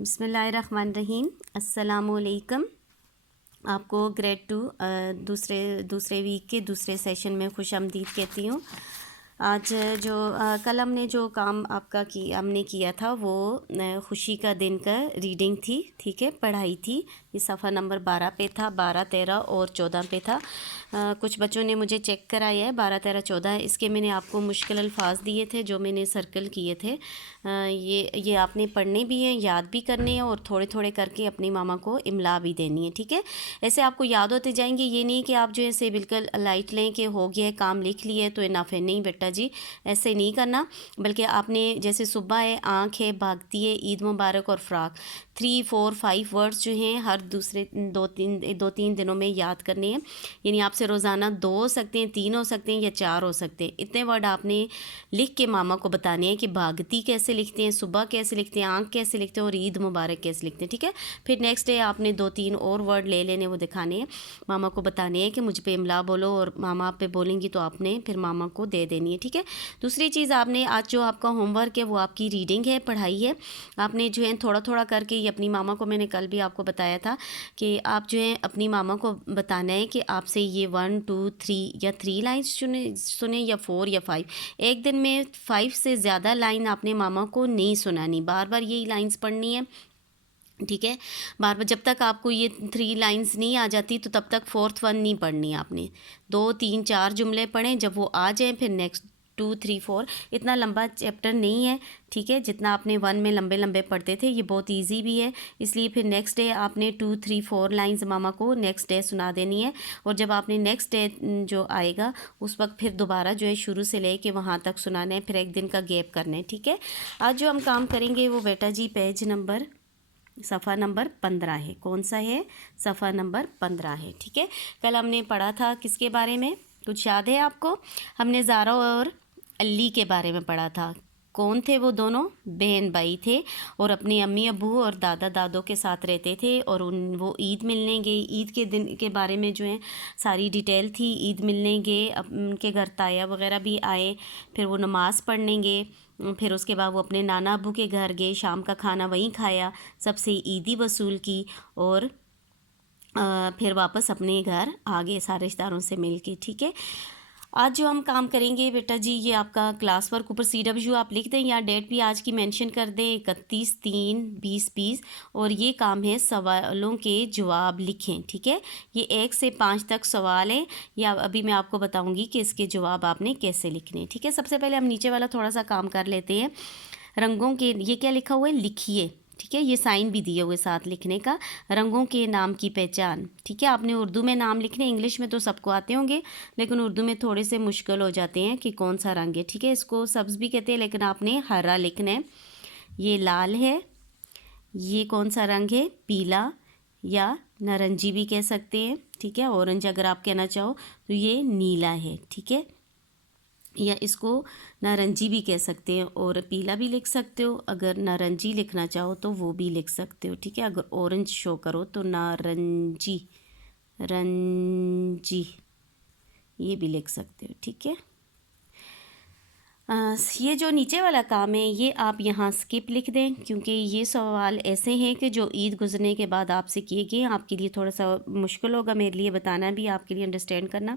बिस्मिल्लाहिर्रहमानिर्रहीम। अस्सलामुअलैकुम। आपको ग्रेड 2 दूसरे वीक के दूसरे सेशन में खुशामदीद कहती हूँ। आज जो कल हमने जो काम हमने किया था वो खुशी का दिन का रीडिंग थी, ठीक है, पढ़ाई थी। ये सफ़ा नंबर 12 पे था, 12, 13 और 14 पे था। कुछ बच्चों ने मुझे चेक कराया है 12, 13, 14। इसके मैंने आपको मुश्किल अल्फाज दिए थे जो मैंने सर्कल किए थे। ये आपने पढ़ने भी हैं, याद भी करने हैं और थोड़े थोड़े करके अपनी मामा को इमला भी देनी है, ठीक है। ऐसे आपको याद होते जाएंगे। ये नहीं कि आप जो है से बिल्कुल लाइट लें कि हो गया है काम, लिख लिए तो इनफ है। नहीं बेटा जी, ऐसे नहीं करना। बल्कि आपने जैसे सुबह है, आँख है, भागती है, ईद मुबारक और फ्राक, 3, 4, 5 वर्ड्स जो हैं हर दूसरे दो तीन दिनों में याद करने हैं। यानी आपसे रोज़ाना 2 हो सकते हैं, 3 हो सकते हैं या 4 हो सकते हैं। इतने वर्ड आपने लिख के मामा को बताने हैं कि भागती कैसे लिखते हैं, सुबह कैसे लिखते हैं, आँख कैसे लिखते हैं और ईद मुबारक कैसे लिखते हैं, ठीक है। फिर नेक्स्ट डे आपने 2-3 और वर्ड ले लेने, वो दिखाने हैं, मामा को बताने हैं कि मुझ पे इमला बोलो, और मामा आप पे बोलेंगी तो आपने फिर मामा को दे देनी है, ठीक है। दूसरी चीज़, आपने आज जो आपका होमवर्क है वो आपकी रीडिंग है, पढ़ाई है। आपने जो है थोड़ा थोड़ा करके ये अपनी मामा को, मैंने कल भी आपको बताया था कि आप जो है अपनी मामा को बताना है कि आपसे ये 1, 2, 3 या 3 लाइन्स सुने या 4 या 5। एक दिन में 5 से ज़्यादा लाइन आपने मामा को नहीं सुनानी, बार बार यही लाइन्स पढ़नी है, ठीक है। बार बार जब तक आपको ये 3 लाइन्स नहीं आ जाती तो तब तक 4th वन नहीं पढ़नी आपने। 2, 3, 4 जुमले पढ़ें, जब वो आ जाएं फिर नेक्स्ट 2, 3, 4। इतना लंबा चैप्टर नहीं है, ठीक है। जितना आपने 1 में लंबे लंबे पढ़ते थे ये बहुत इजी भी है, इसलिए फिर नेक्स्ट डे आपने 2, 3, 4 लाइन्स मामा को नेक्स्ट डे सुना देनी है। और जब आपने नेक्स्ट डे जो आएगा उस वक्त फिर दोबारा जो है शुरू से ले के वहाँ तक सुनाना है, फिर एक दिन का गैप करना है, ठीक है। आज जो हम काम करेंगे वो बेटा जी पेज नंबर सफ़ा नंबर 15 है। कौन सा है? सफ़ा नंबर 15 है, ठीक है। कल हमने पढ़ा था किसके बारे में, कुछ याद है आपको? हमने ज़ारा और अली के बारे में पढ़ा था। कौन थे वो दोनों? बहन भाई थे और अपने अम्मी अबू और दादा दादों के साथ रहते थे। और वो ईद मिलने गए। ईद के दिन के बारे में जो है सारी डिटेल थी। ईद मिलने गए, उनके घर ताया वगैरह भी आए, फिर वो नमाज़ पढ़ने गए, फिर उसके बाद वो अपने नाना अबू के घर गए, शाम का खाना वहीं खाया, सबसे ईदी वसूल की और फिर वापस अपने घर आ गए सारे रिश्तेदारों से मिल के, ठीक है। आज जो हम काम करेंगे बेटा जी, ये आपका क्लास वर्क ऊपर CW आप लिख दें या डेट भी आज की मेंशन कर दें, 31/3/2020। और ये काम है सवालों के जवाब लिखें, ठीक है। ये 1 से 5 तक सवाल है, या अभी मैं आपको बताऊंगी कि इसके जवाब आपने कैसे लिखने हैं, ठीक है। सबसे पहले हम नीचे वाला थोड़ा सा काम कर लेते हैं। रंगों के, ये क्या लिखा हुआ है? लिखिए, ठीक है। ये साइन भी दिए हुए साथ लिखने का। रंगों के नाम की पहचान, ठीक है। आपने उर्दू में नाम लिखने, इंग्लिश में तो सबको आते होंगे लेकिन उर्दू में थोड़े से मुश्किल हो जाते हैं कि कौन सा रंग है, ठीक है। इसको सब्ज़ भी कहते हैं लेकिन आपने हरा लिखना है। ये लाल है। ये कौन सा रंग है? पीला या नारंगी भी कह सकते हैं, ठीक है। ऑरेंज अगर आप कहना चाहो तो ये नीला है, ठीक है। या इसको नारंगी भी कह सकते हैं और पीला भी लिख सकते हो। अगर नारंगी लिखना चाहो तो वो भी लिख सकते हो, ठीक है। अगर ऑरेंज शो करो तो नारंगी, रंजी, ये भी लिख सकते हो, ठीक है। ये जो नीचे वाला काम है ये आप यहाँ स्किप लिख दें, क्योंकि ये सवाल ऐसे हैं कि जो ईद गुजरने के बाद आपसे किए गए, आपके लिए थोड़ा सा मुश्किल होगा मेरे लिए बताना भी, आपके लिए अंडरस्टैंड करना।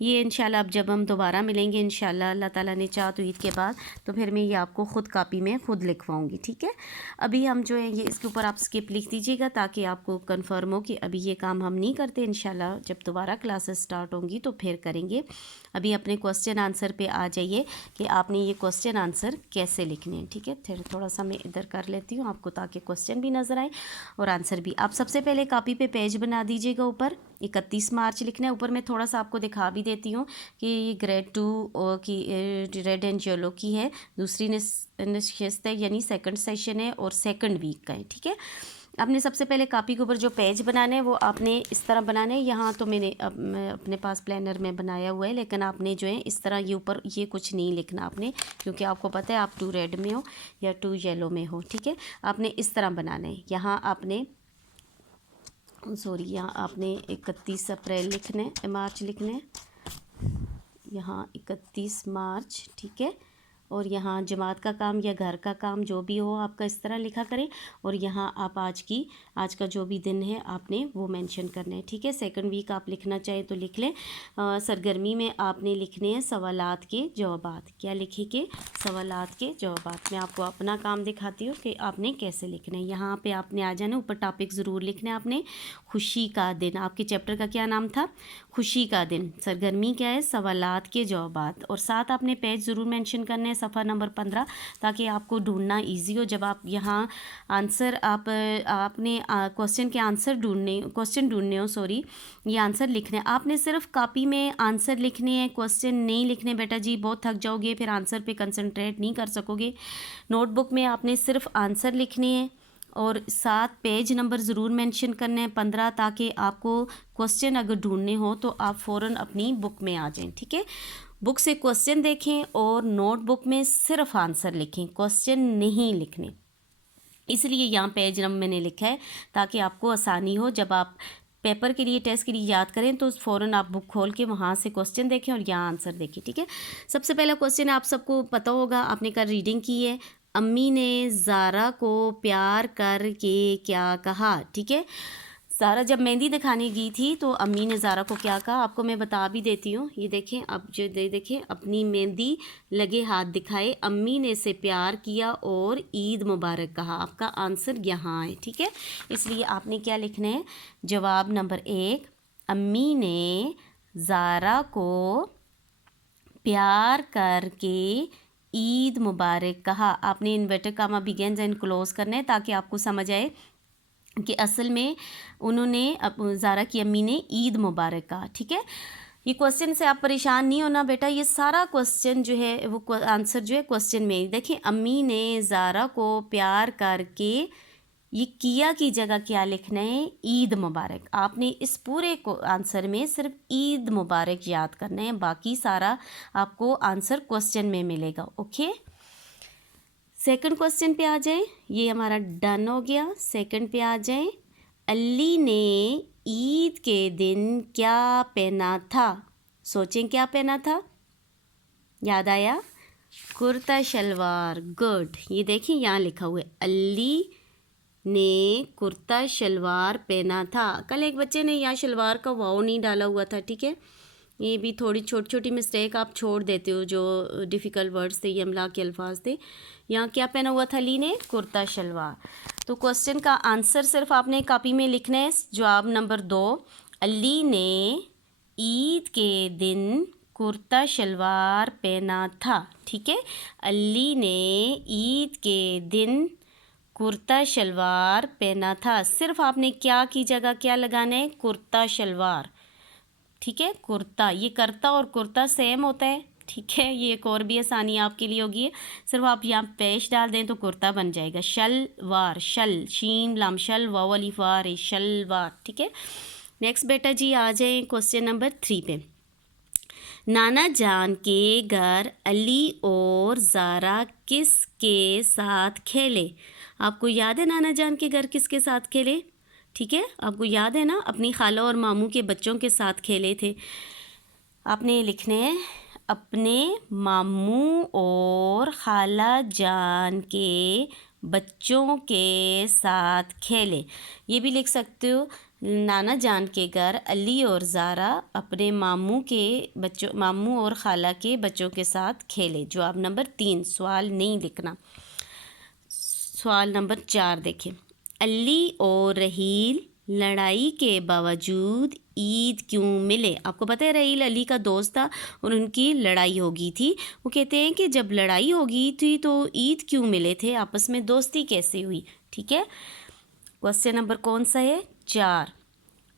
ये इंशाल्लाह अब जब हम दोबारा मिलेंगे इंशाल्लाह अल्लाह ताला ने चाहा तो ईद के बाद, तो फिर मैं ये आपको ख़ुद कापी में ख़ुद लिखवाऊँगी, ठीक है। अभी हम जो है ये इसके ऊपर आप स्किप लिख दीजिएगा ताकि आपको कन्फर्म हो कि अभी ये काम हम नहीं करते। इंशाल्लाह जब दोबारा क्लासेस स्टार्ट होंगी तो फिर करेंगे। अभी अपने क्वेश्चन आंसर पे आ जाइए कि आपने ये क्वेश्चन आंसर कैसे लिखने हैं, ठीक है। फिर थोड़ा सा मैं इधर कर लेती हूँ आपको ताकि क्वेश्चन भी नज़र आए और आंसर भी। आप सबसे पहले कॉपी पे पेज बना दीजिएगा। ऊपर 31 मार्च लिखना है। ऊपर मैं थोड़ा सा आपको दिखा भी देती हूँ कि ये ग्रेड 2 की रेड एंड येलो की है, दूसरी नशिस्त है यानी सेकंड सेशन है और सेकंड वीक का है, ठीक है। आपने सबसे पहले कॉपी के ऊपर जो पेज बनाने हैं वो आपने इस तरह बनाने हैं। यहाँ तो मैंने अपने पास प्लानर में बनाया हुआ है, लेकिन आपने जो है इस तरह ये ऊपर ये कुछ नहीं लिखना आपने, क्योंकि आपको पता है आप 2 रेड में हो या 2 येलो में हो, ठीक है। आपने इस तरह बनाना है। यहाँ आपने यहाँ आपने 31 अप्रैल लिखना है, मार्च लिखना है, यहाँ 31 मार्च, ठीक है। और यहाँ जमात का काम या घर का काम जो भी हो आपका इस तरह लिखा करें। और यहाँ आप आज का जो भी दिन है आपने वो मेंशन करना है, ठीक है। सेकंड वीक आप लिखना चाहें तो लिख लें। सरगर्मी में आपने लिखने हैं सवालात के जवाबात। क्या लिखेंगे? सवालात के जवाबात। मैं आपको अपना काम दिखाती हूँ कि आपने कैसे लिखना है। यहाँ पे आपने आ जाना, ऊपर टॉपिक ज़रूर लिखना है आपने। खुशी का दिन, आपके चैप्टर का क्या नाम था? खुशी का दिन। सरगर्मी क्या है? सवालात के जवाबात। और साथ आपने पेज ज़रूर मेंशन करने हैं, सफ़ा नंबर 15, ताकि आपको ढूंढना इजी हो। जब आप यहाँ आंसर आपने क्वेश्चन के आंसर ढूंढने हो, सॉरी, ये आंसर लिखने हैं। आपने सिर्फ कॉपी में आंसर लिखने हैं, क्वेश्चन नहीं लिखने बेटा जी, बहुत थक जाओगे, फिर आंसर पे कंसंट्रेट नहीं कर सकोगे। नोटबुक में आपने सिर्फ आंसर लिखने हैं और 7 पेज नंबर ज़रूर मेंशन करने हैं, 15, ताकि आपको क्वेश्चन अगर ढूंढने हो तो आप फ़ौरन अपनी बुक में आ जाएं, ठीक है। बुक से क्वेश्चन देखें और नोटबुक में सिर्फ आंसर लिखें, क्वेश्चन नहीं लिखने। इसलिए यहाँ पेज नंबर मैंने लिखा है ताकि आपको आसानी हो। जब आप पेपर के लिए, टेस्ट के लिए याद करें तो फ़ौरन आप बुक खोल के वहाँ से क्वेश्चन देखें और यहाँ आंसर देखें, ठीक है। सबसे पहला क्वेश्चन आप सबको पता होगा, आपने कल रीडिंग की है। अम्मी ने ज़ारा को प्यार करके क्या कहा, ठीक है। ज़ारा जब मेहंदी दिखाने गई थी तो अम्मी ने ज़ारा को क्या कहा, आपको मैं बता भी देती हूँ। ये देखें, अब जो देखें, अपनी मेहंदी लगे हाथ दिखाए, अम्मी ने से प्यार किया और ईद मुबारक कहा। आपका आंसर यहाँ है, ठीक है। इसलिए आपने क्या लिखना है? जवाब नंबर 1, अम्मी ने ज़ारा को प्यार करके ईद मुबारक कहा। आपने inverted comma begins and close करना है ताकि आपको समझ आए कि असल में उन्होंने ज़ारा की अम्मी ने ईद मुबारक कहा, ठीक है। ये क्वेश्चन से आप परेशान नहीं होना बेटा, ये सारा क्वेश्चन जो है वो आंसर जो है क्वेश्चन में। देखिए, अम्मी ने ज़ारा को प्यार करके, ये किया की जगह क्या लिखना है? ईद मुबारक। आपने इस पूरे को आंसर में सिर्फ ईद मुबारक याद करना है, बाकी सारा आपको आंसर क्वेश्चन में मिलेगा, ओके। सेकंड क्वेश्चन पे आ जाए, ये हमारा डन हो गया। सेकंड पे आ जाए, अली ने ईद के दिन क्या पहना था? सोचें क्या पहना था? याद आया? कुर्ता शलवार। गुड। ये देखिए यहाँ लिखा हुआ है, अली ने कुर्ता शलवार पहना था। कल एक बच्चे ने यहाँ शलवार का वाव नहीं डाला हुआ था, ठीक है। ये भी थोड़ी छोटी छोटी मिस्टेक आप छोड़ देते हो, जो डिफ़िकल्ट वर्ड्स थे, ये अमला के अल्फाज थे। यहाँ क्या पहना हुआ था अली ने? कुर्ता शलवार। तो क्वेश्चन का आंसर सिर्फ आपने कॉपी में लिखना है। जवाब नंबर 2, अली ने ईद के दिन कुर्ता शलवार पहना था, ठीक है। अली ने ईद के दिन कुर्ता शलवार पहना था। सिर्फ आपने क्या की जगह क्या लगाना है? कुर्ता शलवार, ठीक है। कुर्ता, ये करता और कुर्ता सेम होता है, ठीक है। ये एक और भी आसानी आपके लिए होगी, सिर्फ आप यहाँ पेश डाल दें तो कुर्ता बन जाएगा। शलवार, शल, शीन लाम शल वाव अलिफ वार, शलवार, ठीक है। नेक्स्ट बेटा जी आ जाए क्वेश्चन नंबर 3 पे। नाना जान के घर अली और ज़ारा किसके साथ खेले? आपको याद है नाना जान के घर किसके साथ खेले? ठीक है, आपको याद है ना, अपनी खाला और मामू के बच्चों के साथ खेले थे। आपने लिखने हैं अपने मामू और खाला जान के बच्चों के साथ खेले। ये भी लिख सकते हो, नाना जान के घर अली और ज़ारा अपने मामू और खाला के बच्चों के साथ खेले। जवाब नंबर 3, सवाल नहीं लिखना। सवाल नंबर 4 देखें, अली और रहील लड़ाई के बावजूद ईद क्यों मिले? आपको पता है रहील अली का दोस्त था और उनकी लड़ाई हो गई थी। वो कहते हैं कि जब लड़ाई हो गई थी तो ईद क्यों मिले थे, आपस में दोस्ती कैसे हुई? ठीक है, क्वेश्चन नंबर कौन सा है? 4।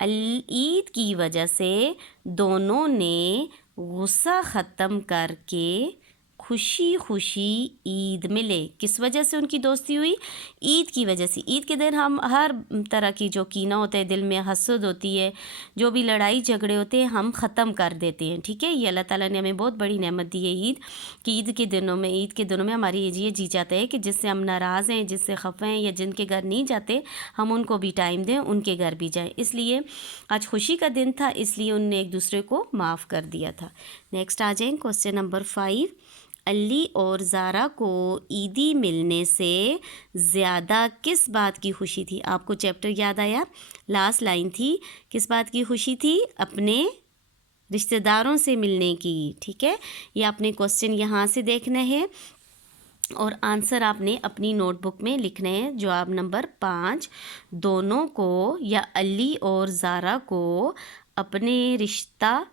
ईद की वजह से दोनों ने गुस्सा ख़त्म करके खुशी खुशी ईद मिले। किस वजह से उनकी दोस्ती हुई? ईद की वजह से। ईद के दिन हम हर तरह की जो कीना होता है, दिल में हसद होती है, जो भी लड़ाई झगड़े होते हैं, हम ख़त्म कर देते हैं। ठीक है, ये अल्लाह ताला ने हमें बहुत बड़ी नेमत दी है ईद कि ईद के दिनों में हमारी ये जी जाता है कि जिससे हम नाराज़ हैं, जिससे खफ़े हैं या जिनके घर नहीं जाते, हम उनको भी टाइम दें, उनके घर भी जाएँ। इसलिए आज खुशी का दिन था, इसलिए उनने एक दूसरे को माफ़ कर दिया था। नेक्स्ट आ जाएँ क्वेश्चन नंबर 5। अली और ज़ारा को ईदी मिलने से ज़्यादा किस बात की खुशी थी? आपको चैप्टर याद आया? लास्ट लाइन थी, किस बात की खुशी थी? अपने रिश्तेदारों से मिलने की। ठीक है, ये आपने क्वेश्चन यहाँ से देखना है और आंसर आपने अपनी नोटबुक में लिखना है। जवाब नंबर 5, दोनों को या अली और ज़ारा को अपने रिश्ता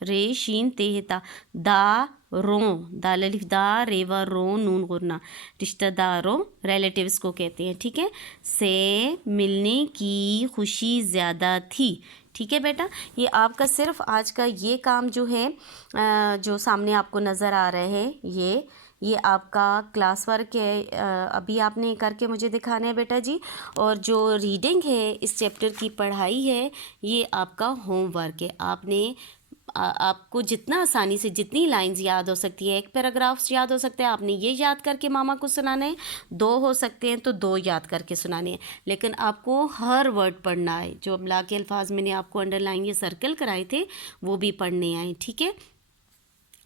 रेशीन तेहता दा दाल अलिफ दा रेवा रो नून गुरना, रिश्तेदारों रिलेटिव्स को कहते हैं। ठीक है, से मिलने की खुशी ज़्यादा थी। ठीक है बेटा, ये आपका सिर्फ आज का ये काम जो है जो सामने आपको नज़र आ रहे हैं, ये आपका क्लास वर्क है। अभी आपने करके मुझे दिखाना है बेटा जी। और जो रीडिंग है, इस चैप्टर की पढ़ाई है, ये आपका होमवर्क है। आपने आपको जितना आसानी से जितनी लाइंस याद हो सकती है, एक पैराग्राफ्स याद हो सकते हैं, आपने ये याद करके मामा को सुनाना है। 2 हो सकते हैं तो 2 याद करके सुनाने हैं, लेकिन आपको हर वर्ड पढ़ना है। जो अम्ला के अल्फाज मैंने आपको अंडरलाइन ये सर्कल कराए थे, वो भी पढ़ने आए। ठीक है,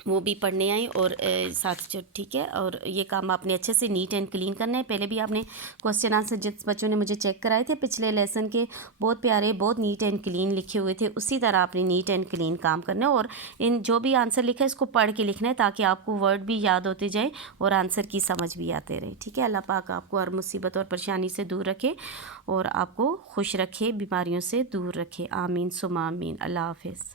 वो भी पढ़ने आए और साथ जो ठीक है। और ये काम आपने अच्छे से नीट एंड क्लीन करना है। पहले भी आपने क्वेश्चन आंसर जिस बच्चों ने मुझे चेक कराए थे पिछले लेसन के, बहुत प्यारे, बहुत नीट एंड क्लीन लिखे हुए थे, उसी तरह आपने नीट एंड क्लीन काम करना है। और इन जो भी आंसर लिखा है इसको पढ़ के लिखना है, ताकि आपको वर्ड भी याद होते जाए और आंसर की समझ भी आते रहे। ठीक है, अल्लाह पाक आपको हर मुसीबत और परेशानी से दूर रखे और आपको खुश रखे, बीमारियों से दूर रखे। आमीन सुमा आमीन। अल्लाह हाफिज़।